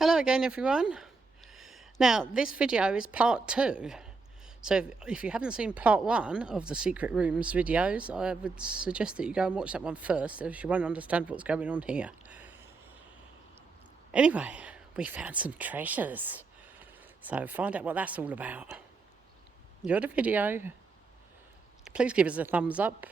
Hello again everyone. Now this video is part 2. So if you haven't seen part 1 of the secret rooms videos, I would suggest that you go and watch that one first, as you won't understand what's going on here. Anyway, we found some treasures. So find out what that's all about. Enjoy the video. Please give us a thumbs up.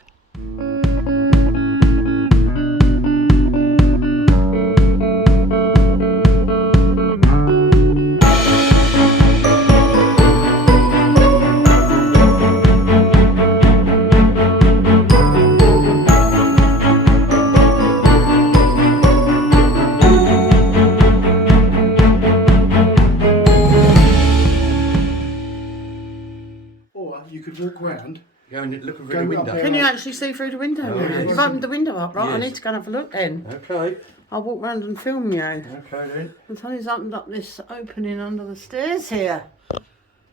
You could walk round. Go and look through the window. Can you actually see through the window? Oh, yes. You've opened the window up, right? Yes. I need to go and have a look then. Okay. I'll walk round and film you. Okay then. And Tony's opened up this opening under the stairs here.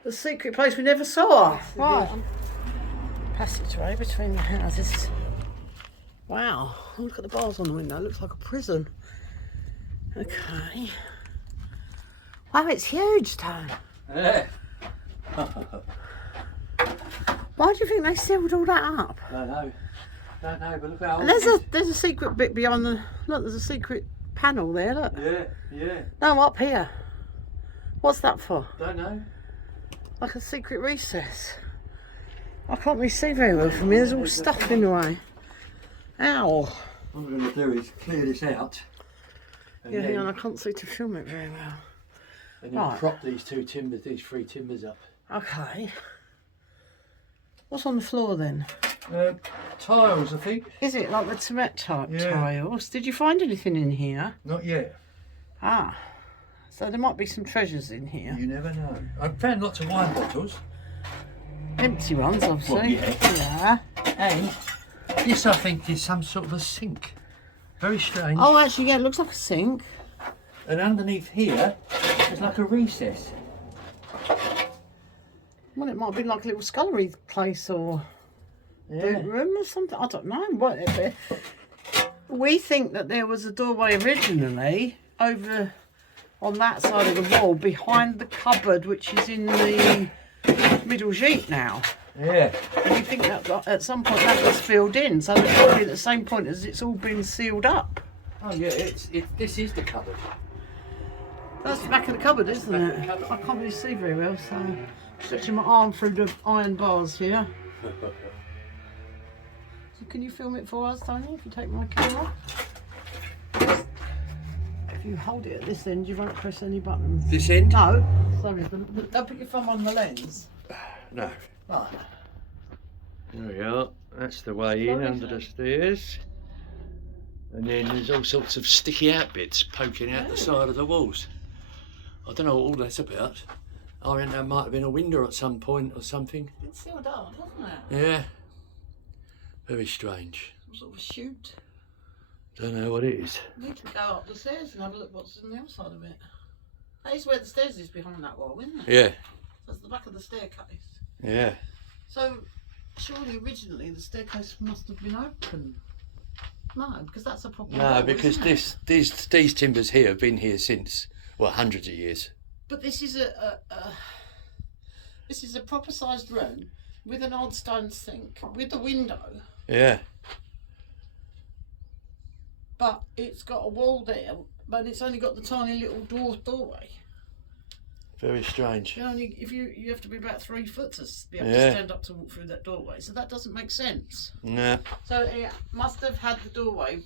The secret place we never saw. Right. Passageway between the houses. Wow. Look at the bars on the window. It looks like a prison. Okay. Wow, it's huge, Tone. Yeah. Why do you think they sealed all that up? Don't know, but look how. And there's a secret bit beyond the. Look, there's a secret panel there. Look. Yeah. No, up here. What's that for? Don't know. Like a secret recess. I can't really see very well from here. There's all stuff in the way. Ow. What we're going to do is clear this out. And Yeah, then, and I can't see to film it very well. and then Right. prop these three timbers up. Okay. What's on the floor then? Tiles, I think. Is it like the cement type Yeah. tiles? Did you find anything in here? Not yet. Ah. So there might be some treasures in here. You never know. I've found lots of wine bottles. Empty ones, obviously. Well, yeah. Yeah. And this, I think, is some sort of a sink. Very strange. Oh, actually, yeah, it looks like a sink. And underneath here, there's like a recess. Well, it might be like a little scullery place or Yeah. boot room or something. I don't know. What we think that there was a doorway originally over on that side of the wall behind the cupboard, which is in the middle gite now. Yeah. And we think that at some point that was filled in, so it's probably at the same point as it's all been sealed up. Oh yeah, this is the cupboard. That's the back of the cupboard, isn't back of it? the cupboard. I can't really see very well, so I'm stretching my arm through the iron bars here. So can you film it for us, Tony, if you take my camera? If you hold it at this end, you won't press any buttons. This end? No. Sorry, don't put your thumb on the lens. No. Right. There we are. That's the way in under the stairs. And then there's all sorts of sticky out bits poking out the side of the walls. I don't know what all that's about. I reckon there might have been a window at some point or something. It's sealed up, wasn't it? Yeah. Very strange. Some sort of chute. Don't know what it is. We need to go up the stairs and have a look what's on the outside of it. That is where the stairs is behind that wall, isn't it? Yeah. That's the back of the staircase. Yeah. So, surely originally the staircase must have been open. No, because that's a proper No, wall, because isn't it? these timbers here have been here since, well, hundreds of years. But this is this is a proper sized room with an old stone sink with a window, Yeah. but it's got a wall there, but it's only got the tiny little doorway. Very strange. You only you have to be about 3 foot to be able to Yeah. stand up to walk through that doorway. So that doesn't make sense. No. So it must have had the doorway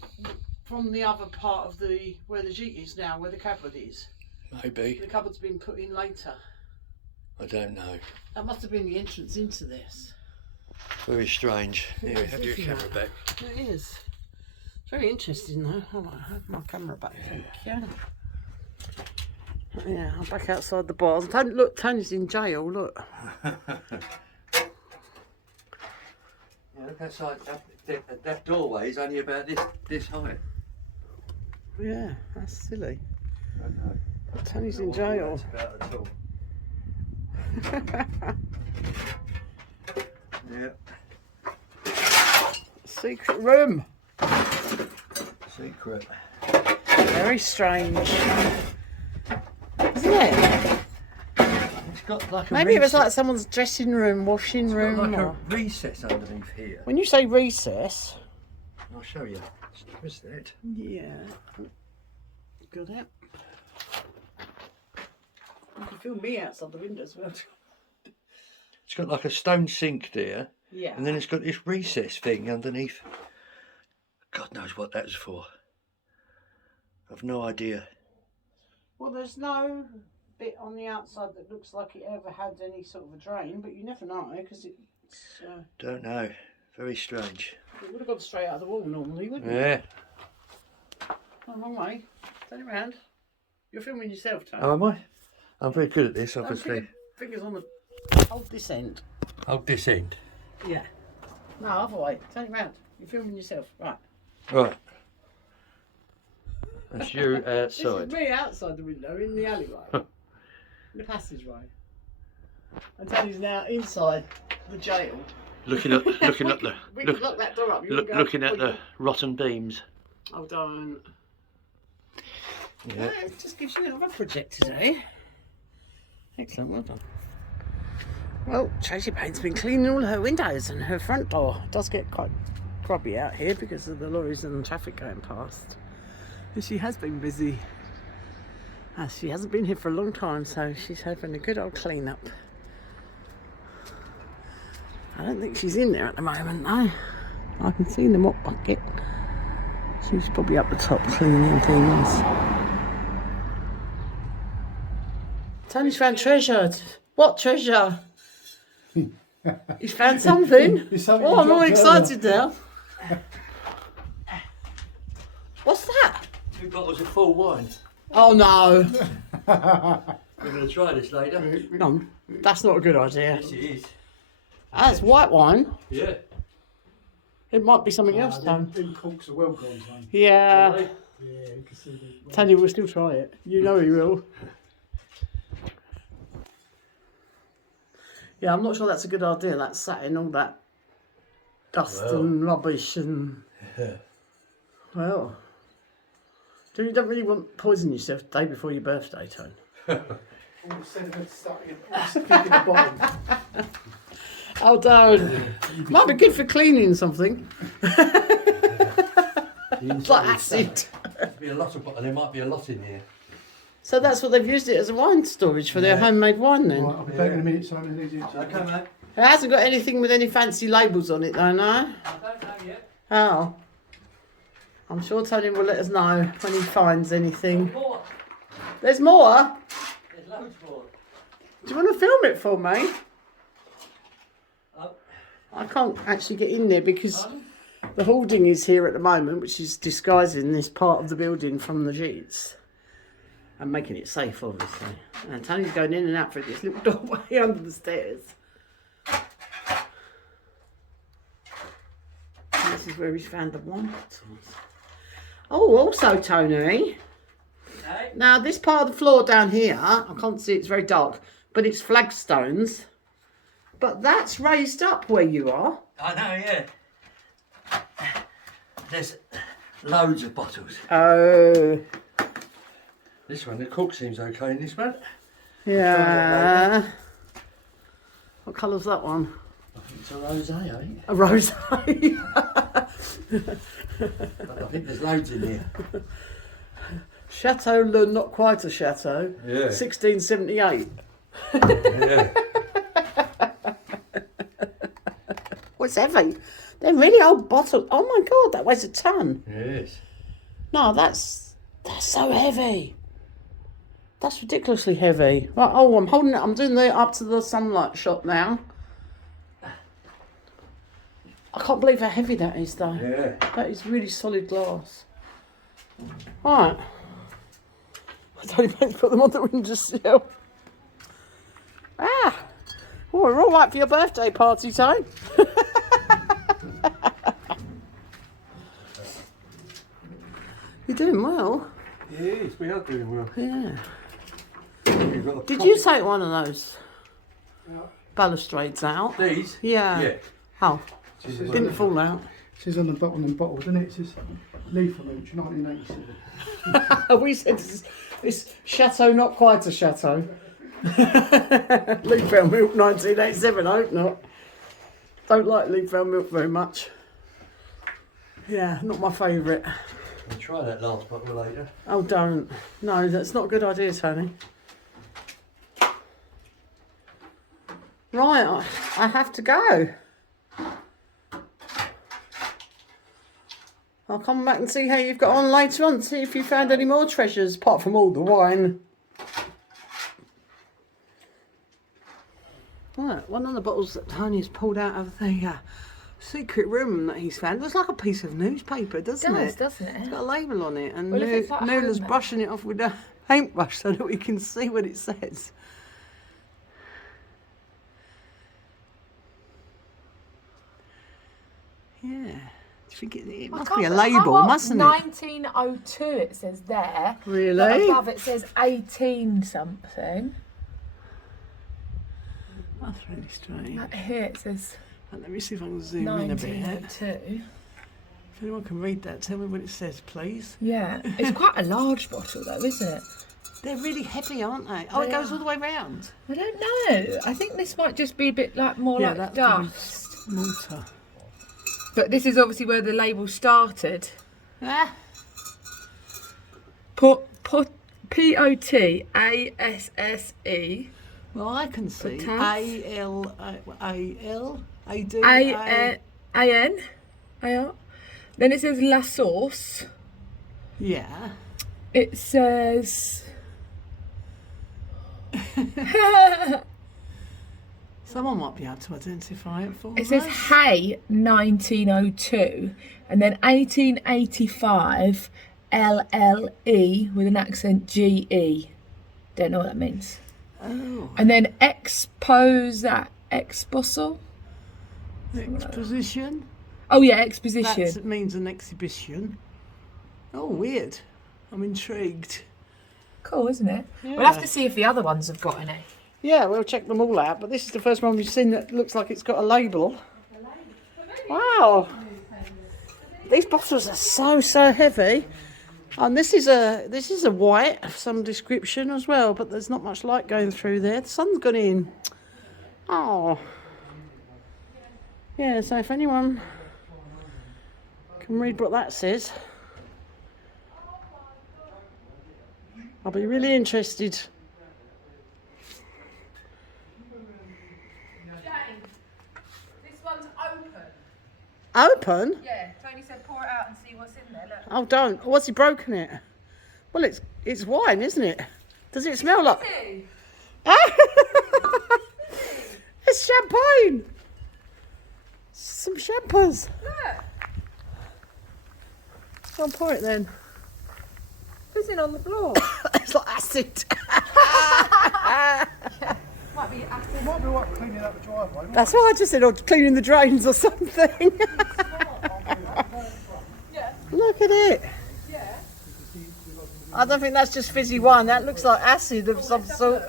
from the other part of where the gite is now, where the cupboard is. Maybe. The cupboard's been put in later. I don't know. That must have been the entrance into this. Very strange. It Here, is, have your isn't camera it? back. It is. It's very interesting though. I might have my camera back, thank you. Yeah, I'm back outside the bars. Look, Tony's in jail, look. Yeah, look outside. That doorway is only about this height. Yeah, that's silly. I don't know. Tony's in I don't know jail. what that's about at all. Yeah. Secret room. Secret. Very strange. Isn't it? It's got like a Maybe it was recess. like someone's dressing room, washing room. Got like or... a recess underneath here. When you say recess... I'll show you. Where's that? Yeah. Got it. You can feel me outside the window as well. It's got like a stone sink there. Yeah. And then it's got this recess thing underneath. God knows what that's for. I've no idea. Well, there's no bit on the outside that looks like it ever had any sort of a drain, but you never know because it's... Don't know. Very strange. It would have gone straight out of the wall normally, wouldn't it? Yeah. Oh, wrong way. Turn it round. You're filming yourself, Tony. Oh, am I? I'm very good at this, Don't obviously. put your fingers on the... Hold this end. Hold this end. Yeah. No, other way. Turn it round. You're filming yourself. Right. Right. That's you This outside. is me outside the window in the alleyway. In the passageway. And Tony's now inside the jail. Looking at the We can lock that door up. You can go, looking at the rotten beams. Oh, don't. Yeah. It just gives you another project today. Excellent, well done. Well, Tracy Payne's been cleaning all her windows and her front door. It does get quite grubby out here because of the lorries and the traffic going past. And she has been busy. She hasn't been here for a long time, so she's having a good old clean up. I don't think she's in there at the moment though. I can see the mop bucket. She's probably up the top cleaning things. Tony's found treasure. What treasure? He's found something. It's something Oh, you I'm all dropped excited now. What's that? 2 bottles of full wine. Oh no. We're going to try this later. No, that's not a good idea. Yes, it is. That's white wine. Yeah. It might be something else, Tony. Them corks are well gone, son. Yeah. Really? Yeah, you can see the... Tony will still try it. You know he will. Yeah, I'm not sure that's a good idea. That satin, all that dust and rubbish and... Well... You don't really want to poison yourself the day before your birthday, Tony. Instead of it starting thinking the bottom. Oh, don't. Might be good for cleaning something. It's like acid. Be a lot of, and there might be a lot in here. So that's what they've used it as a wine storage for their homemade wine then. Right, I'll be back in a minute, Simon. Leave you to Okay, mate. It hasn't got anything with any fancy labels on it though, no? I don't know yet. Oh. I'm sure Tony will let us know when he finds anything. More. There's more? There's loads more. Do you want to film it for me? Oh. I can't actually get in there because the hoarding is here at the moment, which is disguising this part of the building from the gites. And making it safe, obviously. And Tony's going in and out through this little doorway under the stairs. And this is where he's found the wine bottles. Oh, also, Tony. Okay. Now, this part of the floor down here, I can't see, it's very dark, but it's flagstones. But that's raised up where you are. I know, yeah. There's loads of bottles. Oh, This one, the cork seems okay in this one. yeah. What colour's that one? I think it's a rosé, eh? A rose. I think there's loads in here. Chateau, Le, not quite a chateau. Yeah. 1678. Yeah. Oh, it's heavy. They're really old bottles. Oh my God, that weighs a ton. Yes. No, that's so heavy. That's ridiculously heavy. Right, oh, I'm holding it. I'm doing the up to the sunlight shot now. I can't believe how heavy that is, though. Yeah. That is really solid glass. Right. I don't even put them on the windowsill. Ah. Oh, we're all right for your birthday party, Tone. You're doing well. Yes, we are doing well. Yeah. You've got a Did coffee- you take one of those balustrades out? These? Yeah. Yeah. How? It Didn't fall out. says on the bottom of them bottles, doesn't it? It says leaf on each, 1987. We said It's Chateau, not quite a Chateau. Leaf milk 1987, I hope not. Don't like leaf milk very much. Yeah, not my favourite. We'll try that last bottle later. Oh, don't. No, that's not a good idea, Tony. Right, I have to go. I'll come back and see how you've got on later on, see if you found any more treasures, apart from all the wine. Right, one of the bottles that Tony's pulled out of the secret room that he's found. It looks like a piece of newspaper, doesn't it? Doesn't it? It's got a label on it, and Well, if it's like Nola's homemade. brushing it off with a paintbrush so that we can see what it says. Yeah. Do you think it must be a label, mustn't it? 1902 it says there. Really? But above it says 18 something. That's really strange. Right here it says Let me see if I can zoom in a bit. 1902. If anyone can read that, tell me what it says, please. Yeah, it's quite a large bottle though, isn't it? They're really heavy, aren't they? Oh, it goes all the way round. I don't know. I think this might just be a bit like more Yeah, like that's dust. Malta. But this is obviously where the label started. Ah, P-O-T-A-S-S-E. well, I can see Potass. A-L-A-D. A-N. A-R. Then it says La Sauce. Yeah. It says... Someone might be able to identify it for It says us. Hay 1902 and then 1885 LLE with an accent GE. Don't know what that means. Oh, And then Exposal. exposition. Oh yeah, Exposition. That means an exhibition. Oh, weird. I'm intrigued. Cool, isn't it? Yeah. We'll have to see if the other ones have got any. Yeah, we'll check them all out, but this is the first one we've seen that looks like it's got a label. Wow. These bottles are so heavy. And this is a white of some description as well, but there's not much light going through there. The sun's gone in. Oh. Yeah, so if anyone can read what that says, I'll be really interested. This one's open. Open? Yeah, Tony said pour it out and see what's in there. Look. Oh, don't. What's he broken it? Well, it's wine, isn't it? Does it smell like... It's champagne. Some champers. Look, I'll pour it then. fizzing on the floor. It's like acid. Might be acid. It might be right cleaning up the driveway. That's why I just said, or cleaning the drains or something. Yeah. Look at it. Yeah. I don't think that's just fizzy wine. That looks like acid of some sort.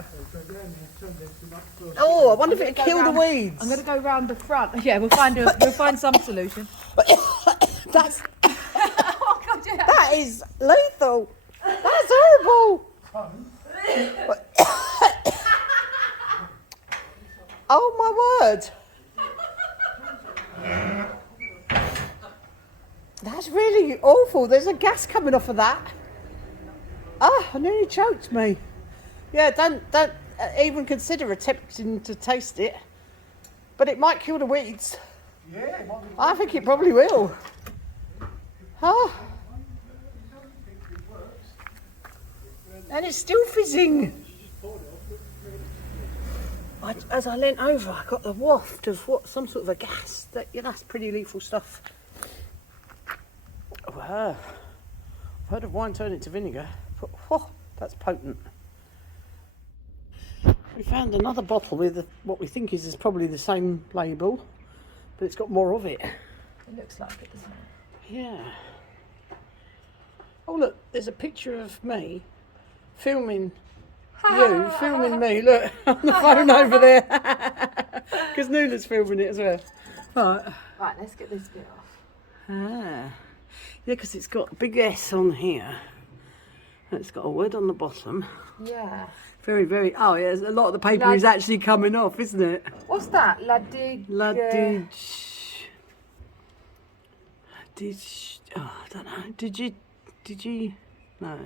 Oh, I wonder if it'll kill the weeds. I'm going to go round the front. Yeah, we'll find some solution. That's Oh God, yeah. that is lethal. That's horrible. Oh my word. That's really awful. There's a gas coming off of that. Oh, it nearly choked me. Yeah, don't even consider attempting to taste it. But it might kill the weeds. Yeah, it might be. I think it probably will. Oh. And it's still fizzing. As I leant over, I got the waft of some sort of a gas. That's pretty lethal stuff. Wow. I've heard of wine turning to vinegar. But, that's potent. We found another bottle with what we think is probably the same label, but it's got more of it. It looks like it, doesn't it? Yeah. Oh look, there's a picture of me filming you, filming me. Look, on the phone over there. Because Nula's filming it as well. Right. Right, let's get this bit off. Ah. Yeah, because it's got a big S on here. It's got a word on the bottom. Yeah. Very, very. Oh, yeah. A lot of the paper is actually coming off, isn't it? What's that? La dig. Oh, I don't know. Did you? No.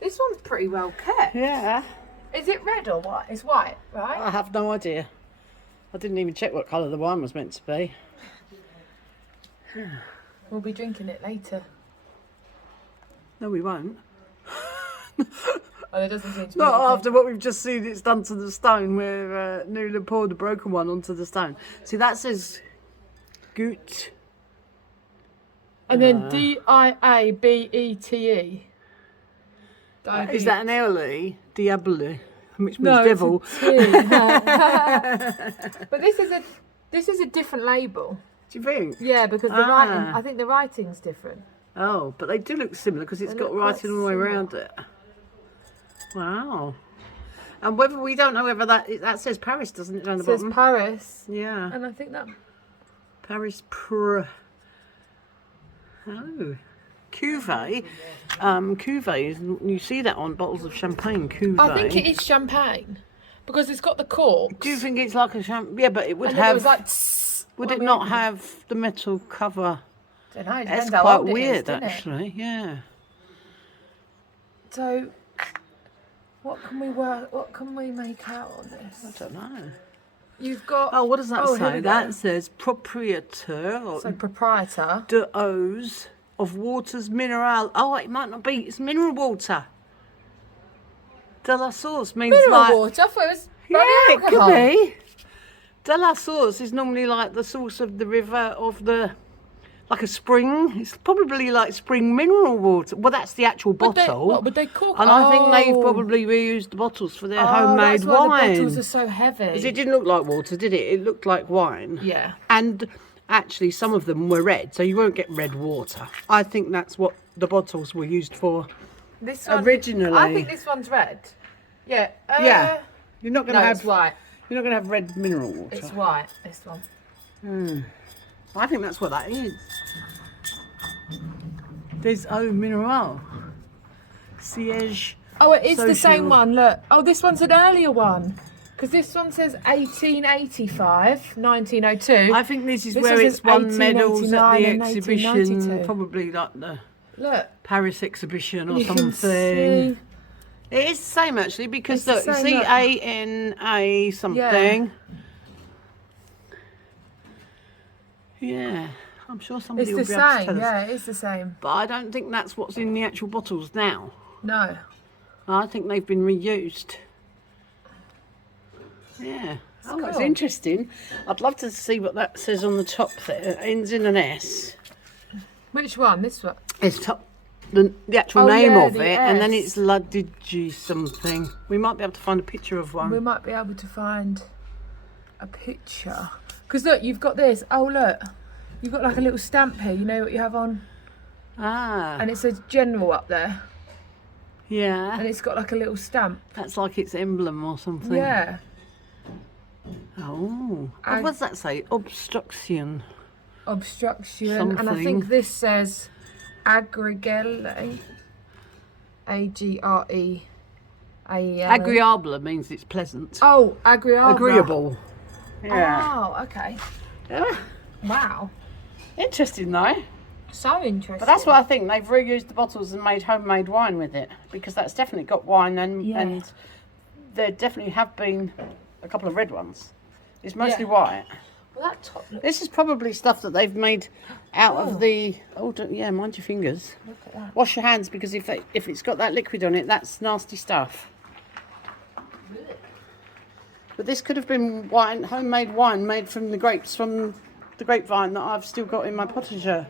This one's pretty well kept. Yeah. Is it red or white? It's white, right? I have no idea. I didn't even check what colour the wine was meant to be. We'll be drinking it later. No, we won't. Oh, there doesn't seem to be. Not after what we've just seen it's done to the stone, where Nuala poured the broken one onto the stone. See, that says Goot. And then D-I-A-B-E-T-E. Is that an L-E? Diablo, which means No, devil. it's a T. But this is a different label. Do you think? Yeah, because the writing, I think the writing's different. Oh, but they do look similar because it's They got look writing quite all the way similar. around it. Wow. And whether we don't know whether that says Paris, doesn't it, down the It says bottom? Paris. Yeah. And I think that... Paris Pr. Oh. Cuvée. Cuvée is, you see that on bottles of champagne, Cuvée. I think it is champagne. Because it's got the cork. Do you think it's like a champagne? Yeah, but it would And then have... it was like... tss, would when it we not opened it. have the metal cover? Don't know, it That's depends how quite old it is, weird, doesn't it? actually. Yeah. So, what can we make out on this? I don't know. You've got... Oh, what does that here say? we That go. says propriétaire So, proprietor. de eaux of waters mineral. Oh, it might not be. It's mineral water. De la source means Mineral like... water. I thought it was Yeah, bloody it could alcohol. be. De la source is normally like the source of the river of the... Like a spring. It's probably like spring mineral water. Well, that's the actual bottle. What would they cork? And I think they've Oh. probably reused the bottles for their Oh, homemade that's why wine. the bottles are so heavy. 'Cause it didn't look like water, did it? It looked like wine. Yeah. And actually, some of them were red, so you won't get red water. I think that's what the bottles were used for This one, originally. I think this one's red. Yeah. Yeah. You're not going No, to it's have. white. You're not going to have red mineral water. It's white. This one. I think that's what that is. There's eau mineral. Siège. Oh, it is the Social. same one. Look. Oh, this one's an earlier one. Because this one says 1885, 1902. I think this is This where one it's says won medals at the 1889 and exhibition, 1892. probably like the Look. Paris exhibition or You can something. see. It is the same actually because It's the look, same, look. CANA something. Yeah, I'm sure somebody It's will the be able to same. tell us. Yeah, it is the same. But I don't think that's what's in the actual bottles now. No. I think they've been reused. Yeah. Oh, that's cool. interesting. I'd love to see what that says on the top there. It ends in an S. Which one? This one. It's top, the actual Oh, name yeah, of the it, and then S. it's La Digi something. We might be able to find a picture of one. We might be able to find a picture. Because look, you've got this. Oh, look. You've got like a little stamp here. You know what you have on? Ah, And it says general up there. yeah. And it's got like a little stamp. That's like its emblem or something. Yeah. Oh. And- What does that say? Obstruction. Obstruction. And I Something. think this says agrigele. A-G-R-E. Agreeable means it's pleasant. Oh, agreeable. Agreeable. Yeah. Oh, okay. Yeah. Wow. Interesting though. So interesting. But that's what I think. They've reused the bottles and made homemade wine with it because that's definitely got wine and Yeah. and there definitely have been a couple of red ones. It's mostly Yeah. white. Well, that top looks... This is probably stuff that they've made out Oh. of the. Oh, yeah, mind your fingers. Look at that. Wash your hands because if it's got that liquid on it, that's nasty stuff. But this could have been wine, homemade wine made from the grapes from the grapevine that I've still got in my potager.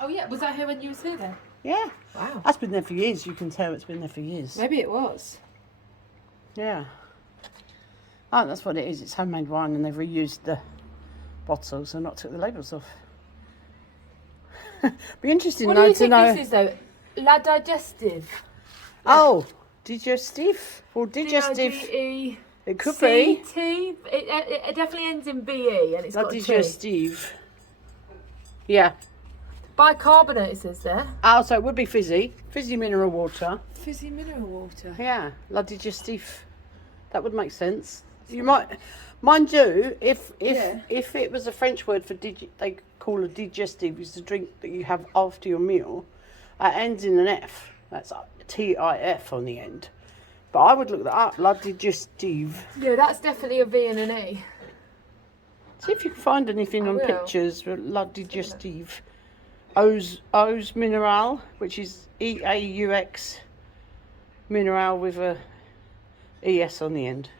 Oh, yeah. Was that here when you was here then? Yeah, Wow. that's been there for years. You can tell it's been there for years. Maybe it was. Yeah. Oh, that's what it is. It's homemade wine and they've reused the bottles and not took the labels off. Be interesting What do though you to think know. this is, though? La Digestive. Oh, digestive or digestive? D-I-G-E. It could be. C-T. It definitely ends in B-E and it's La got a T. digestive. Yeah. Bicarbonate, it says there. Oh, so it would be fizzy mineral water. Fizzy mineral water. Yeah, la digestif. That would make sense. You might, mind you, if it was a French word for they call a digestive is the drink that you have after your meal. It ends in an F. That's TIF on the end. But I would look that up. La digestive. Yeah, that's definitely a V and an E. See if you can find anything on will. pictures for la digestive. Eaux mineral, which is EAUX mineral with a ES on the end.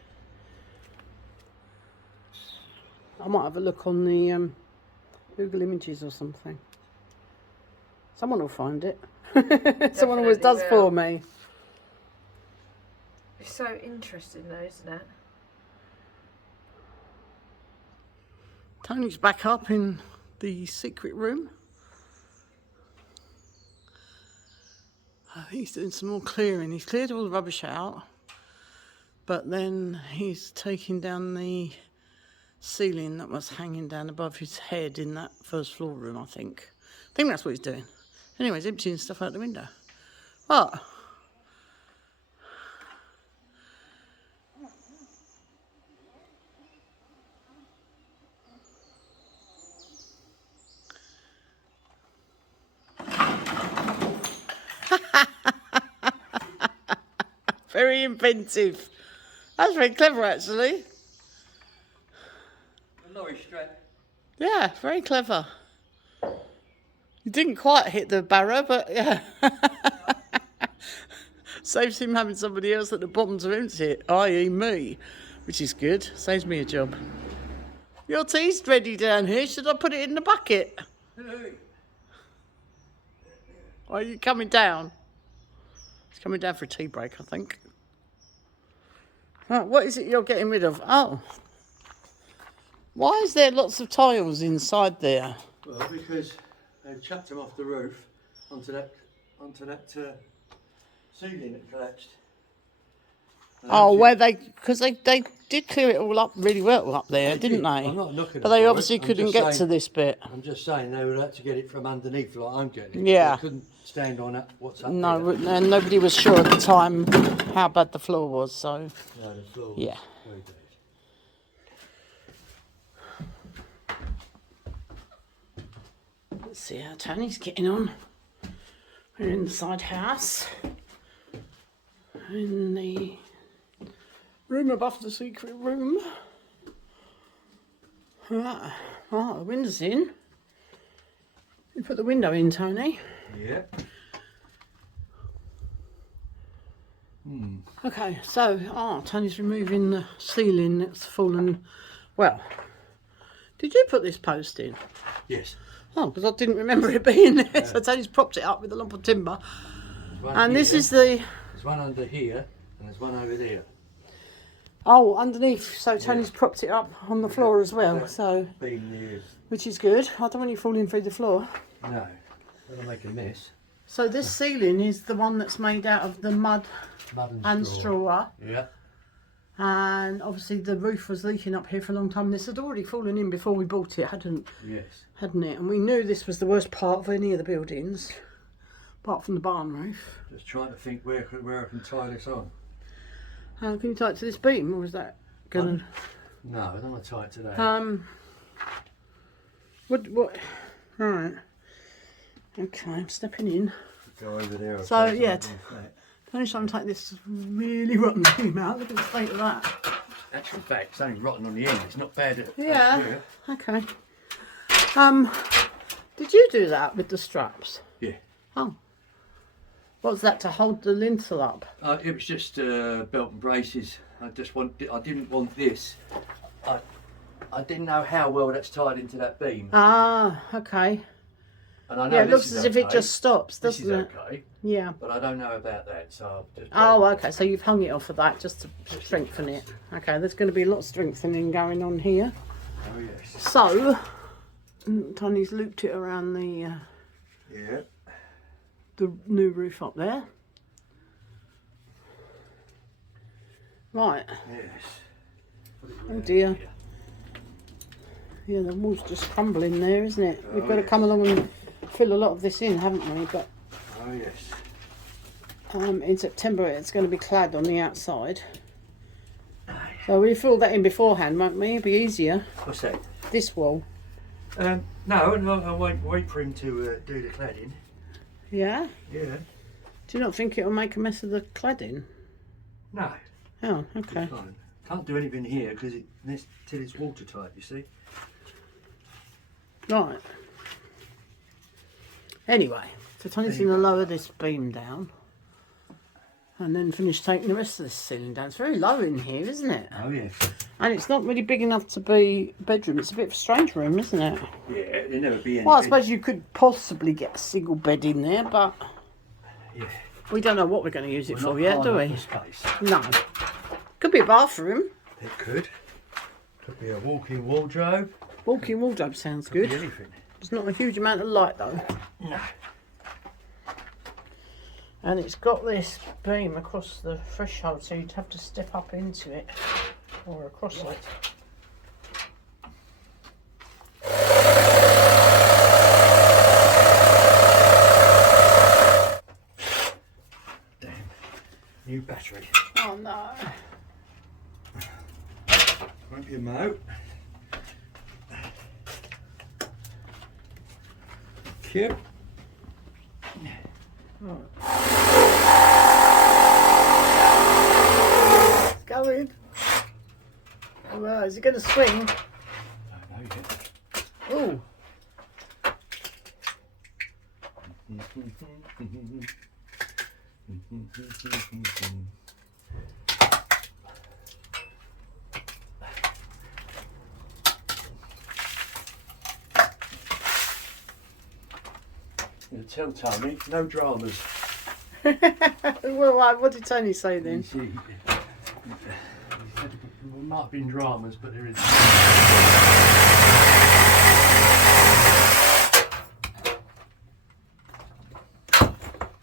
I might have a look on the Google Images or something. Someone will find it. Someone always does will. for me. It's so interesting though, isn't it? Tony's back up in the secret room. He's doing some more clearing. He's cleared all the rubbish out, but then he's taking down the ceiling that was hanging down above his head in that first floor room, I think. I think that's what he's doing. Anyway, he's emptying stuff out the window. What? Very inventive. That's very clever, actually. A lorry strap. Yeah, very clever. You didn't quite hit the barrow, but yeah. Saves him having somebody else at the bottom to empty it, i.e. me, which is good. Saves me a job. Your tea's ready down here. Should I put it in the bucket? Or are you coming down? He's coming down for a tea break, I think. Right, what is it you're getting rid of? Oh. Why is there lots of tiles inside there? Well, because they've chucked them off the roof onto that ceiling that collapsed. Oh, where because they did clear it all up really well up there, didn't they? I'm not looking But they for obviously it. I'm couldn't just get saying- to this bit. I'm just saying they would have to get it from underneath like I'm getting it. Yeah. They couldn't stand on that. What's up No, there. and nobody was sure at the time how bad the floor was, so No, the floor was yeah. very bad. Let's see how Tony's getting on. We're in the side house. In the room above the secret room. Right. Oh, the window's in. You put the window in, Tony. Yeah. Okay, so Tony's removing the ceiling that's fallen. Well, did you put this post in? Yes. Oh, because I didn't remember it being there. Yeah. So Tony's propped it up with a lump of timber. And this is the... There's one under here and there's one over there. Oh, underneath. So Tony's propped it up on the floor as well. So, Been there. which is good. I don't want you falling through the floor. No. That'll make a mess. So this ceiling is the one that's made out of the mud and straw. Yeah. And obviously the roof was leaking up here for a long time. This had already fallen in before we bought it, hadn't it? And we knew this was the worst part of any of the buildings, apart from the barn roof. Just trying to think where I can tie this on. Can you tie it to this beam, or is that gonna? No, I don't want to tie it to that. What? Right. Okay, I'm stepping in. Go over there. So yeah, Tony's trying to take this really rotten beam out. Look at the state of that. Actual fact, it's only rotten on the end. It's not bad at Yeah. here. Okay. Did you do that with the straps? Yeah. Oh. What was that, to hold the lintel up? It was just belt and braces. I didn't want this. I didn't know how well that's tied into that beam. Ah, okay. And I know Yeah, it this looks is as if it okay. just stops, This doesn't is it? okay, Yeah. but I don't know about that, so I've just. Oh, okay. So you've hung it off of that just to strengthen it. Okay, there's going to be a lot of strengthening going on here. Oh yes. So, Tony's looped it around the new roof up there. Right. Yes. Oh dear. Yeah, the wall's just crumbling there, isn't it? We've got to come along and fill a lot of this in, haven't we? But Oh yes. in September it's going to be clad on the outside. So we fill that in beforehand, won't we? It'll be easier. What's that? This wall. No, I won't wait for him to do the cladding. Yeah? Yeah. Do you not think it'll make a mess of the cladding? No. Oh, okay. It's fine. Can't do anything here because till it's watertight, you see. Right. Anyway, so Tony's going to lower this beam down and then finish taking the rest of this ceiling down. It's very low in here, isn't it? Oh yes. And it's not really big enough to be a bedroom. It's a bit of a strange room, isn't it? Yeah, there'll never be any. Well, I suppose you could possibly get a single bed in there, but Yeah. we don't know what we're going to use it We're for not yet, high do enough we? for space. No. Could be a bathroom. It could. Could be a walk-in wardrobe. Walk-in wardrobe sounds Could be good. anything. There's not a huge amount of light though. No. And it's got this beam across the threshold, so you'd have to step up into it or across it. Damn. New battery. Oh no. Won't be a moat. Cute. It's going. Oh, wow, is it going to swing? Don't know yet. Oh. You tell Tony, no dramas. Well, what did Tony say then? He said there might have been dramas, but there is.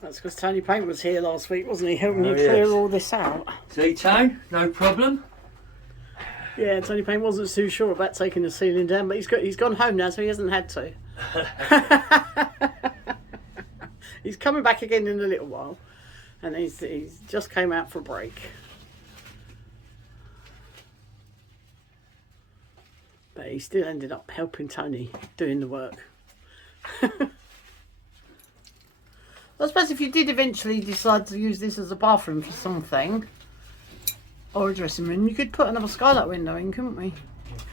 That's because Tony Paint was here last week, wasn't he? Helping Oh, you clear yes. all this out. See, Tone, no problem. Yeah, Tony Paint wasn't too sure about taking the ceiling down, but he's gone home now, so he hasn't had to. He's coming back again in a little while, and he's just came out for a break. But he still ended up helping Tony doing the work. I suppose if you did eventually decide to use this as a bathroom for something, or a dressing room, you could put another skylight window in, couldn't we? You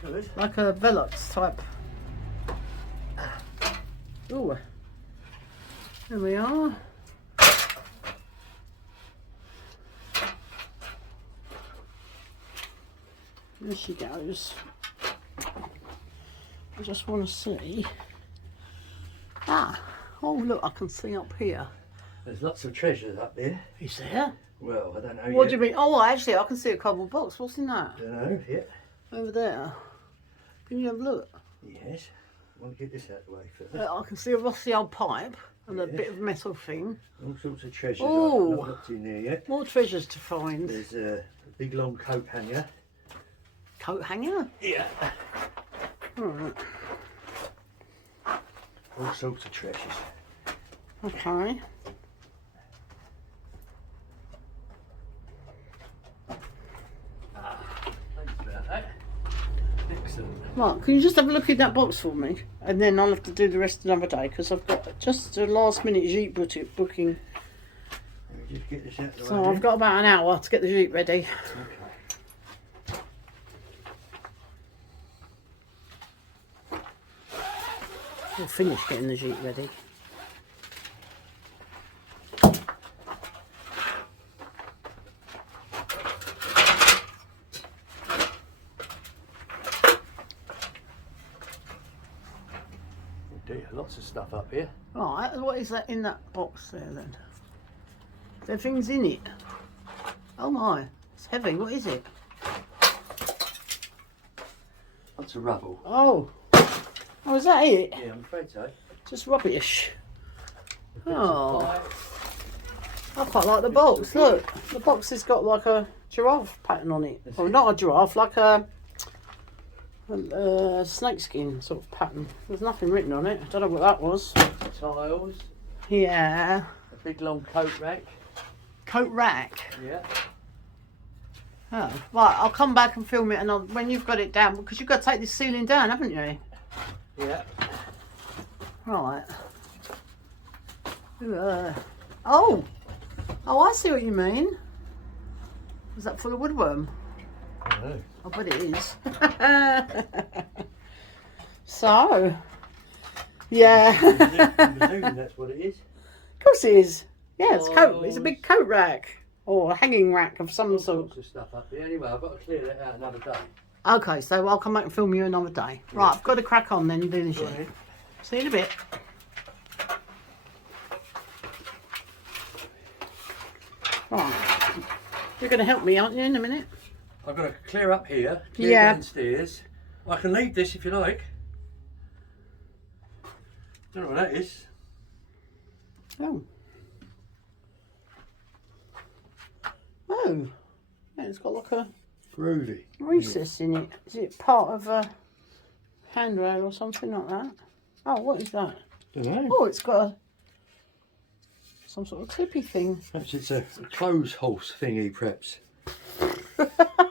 could. Like a Velux type. Ooh. There we are. There she goes. I just want to see. Ah, oh look, I can see up here. There's lots of treasures up there. Is there? Well, I don't know What yet. do you mean? Oh, actually, I can see a cardboard box. What's in that? Don't know yet. Over there. Can you have a look? Yes. I want to get this out of the way first. I can see a rusty old pipe and a Yeah. bit of metal thing. All sorts of treasures. Ooh. I've not looked in there yet. More treasures to find. There's a big long coat hanger. Coat hanger? Yeah. Alright. All sorts of treasures. Okay. Thanks about that. Excellent. Right, can you just have a look in that box for me? And then I'll have to do the rest another day because I've got just a last minute Jeep booking. Let me just get this out of the way. So I've got about an hour to get the Jeep ready. Okay. We'll finish getting the Jeep ready. Oh dear, lots of stuff up here. Right, what is that in that box there then? There are things in it. Oh my, it's heavy. What is it? Lots of rubble. Oh, oh, is that it? Yeah, I'm afraid so. Just rubbish. Bits of Oh, pipe. I quite like the box. Look, the box has got like a giraffe pattern on it. Is Well, it? not a giraffe, like a snakeskin sort of pattern. There's nothing written on it. I don't know what that was. Tiles. Yeah. A big long coat rack. Coat rack. Yeah. Oh, right. I'll come back and film it, and when you've got it down, because you've got to take this ceiling down, haven't you? Yeah. Right. Oh, I see what you mean. Is that full of woodworm? I know. I bet it is. So, yeah. I'm presuming that's what it is. Of course it is. Yeah, it's coat. It's a big coat rack or a hanging rack of some All sort. sorts of stuff up there. Anyway, I've got to clear that out another day. Okay, so I'll come back and film you another day. Right, I've got to crack on then and do this. Go ahead. See you in a bit. Right. You're going to help me, aren't you, in a minute? I've got to clear up here, clear Yeah. downstairs. I can leave this if you like. Don't know what that is. Oh. Oh. Yeah, it's got like a Groovy. recess in it. Is it part of a handrail or something like that? Oh, what is that? Don't know. Oh, it's got some sort of clippy thing. Perhaps it's a clothes horse thingy, perhaps.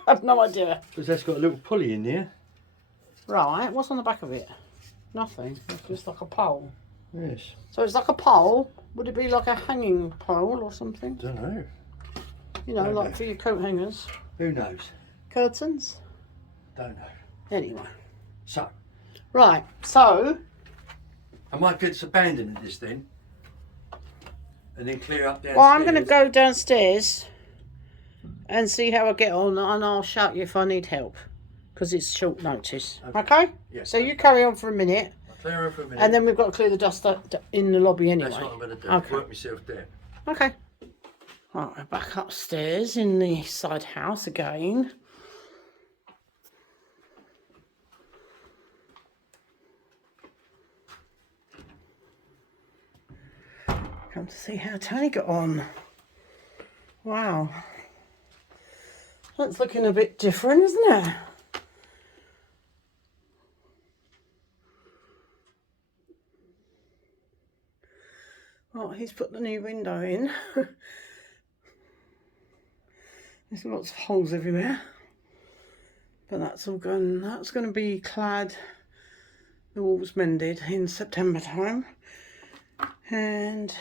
I've no idea. Because that's got a little pulley in there. Right, what's on the back of it? Nothing. It's just like a pole. Yes. So it's like a pole. Would it be like a hanging pole or something? Don't know. You know, Don't like know. for your coat hangers. Who knows? Curtains? Don't know. Anyway. So, Right, so I might just abandon this then. And then clear up downstairs. well, I'm going to go downstairs and see how I get on, and I'll shout you if I need help, because it's short notice. Okay? Yes. So you carry on for a minute, I'll clear her for a minute. and then we've got to clear the dust up in the lobby anyway. That's what I'm going to do. Okay. Work myself down. Okay. Right, we're back upstairs in the side house again. Come to see how Tony got on. Wow. That's looking a bit different, isn't it? Well, he's put the new window in. There's lots of holes everywhere. But that's all gone. That's going to be clad, the walls mended in September time. And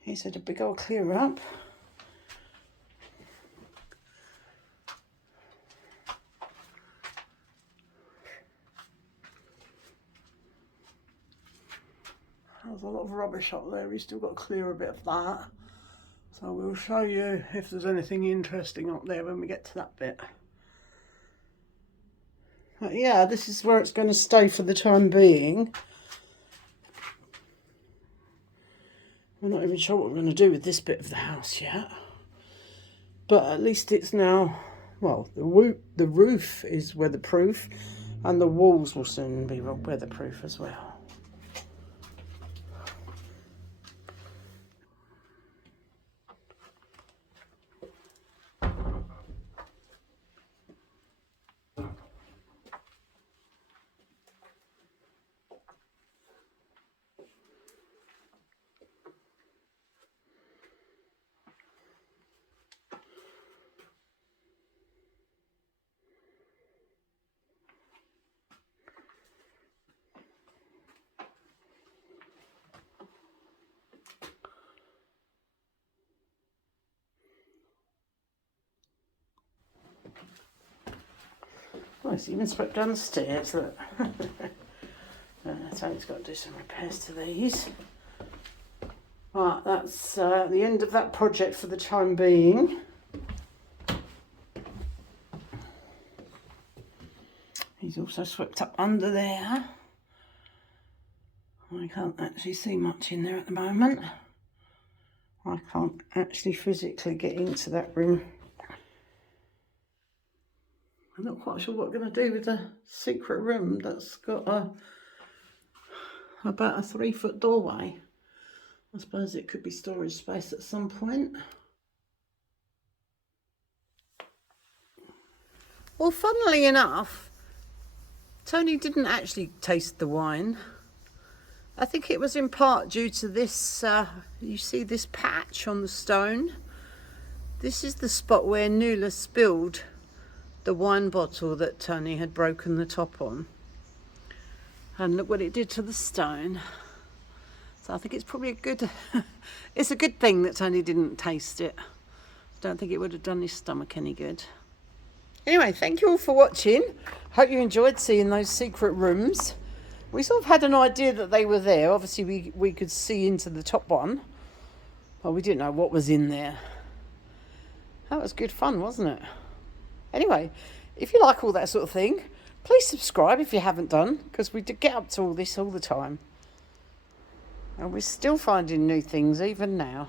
he's had a big old clear up. There's a lot of rubbish up there. He's still got to clear a bit of that. So we'll show you if there's anything interesting up there when we get to that bit. But yeah, this is where it's going to stay for the time being. We're not even sure what we're going to do with this bit of the house yet. But at least it's now, well, the roof is weatherproof and the walls will soon be weatherproof as well. Oh, it's even swept down the stairs, look. Tony's got to do some repairs to these. Right, that's the end of that project for the time being. He's also swept up under there. I can't actually see much in there at the moment. I can't actually physically get into that room. I'm not quite sure what we're going to do with the secret room that's got about a 3-foot doorway. I suppose it could be storage space at some point. Well, funnily enough, Tony didn't actually taste the wine. I think it was in part due to this, you see this patch on the stone? This is the spot where Nuala spilled the wine bottle that Tony had broken the top on. And look what it did to the stone. So I think it's probably a good, it's a good thing that Tony didn't taste it. I don't think it would have done his stomach any good. Anyway, thank you all for watching. Hope you enjoyed seeing those secret rooms. We sort of had an idea that they were there. Obviously, we could see into the top one, but we didn't know what was in there. That was good fun, wasn't it? Anyway, if you like all that sort of thing, please subscribe if you haven't done, because we get up to all this all the time. And we're still finding new things even now.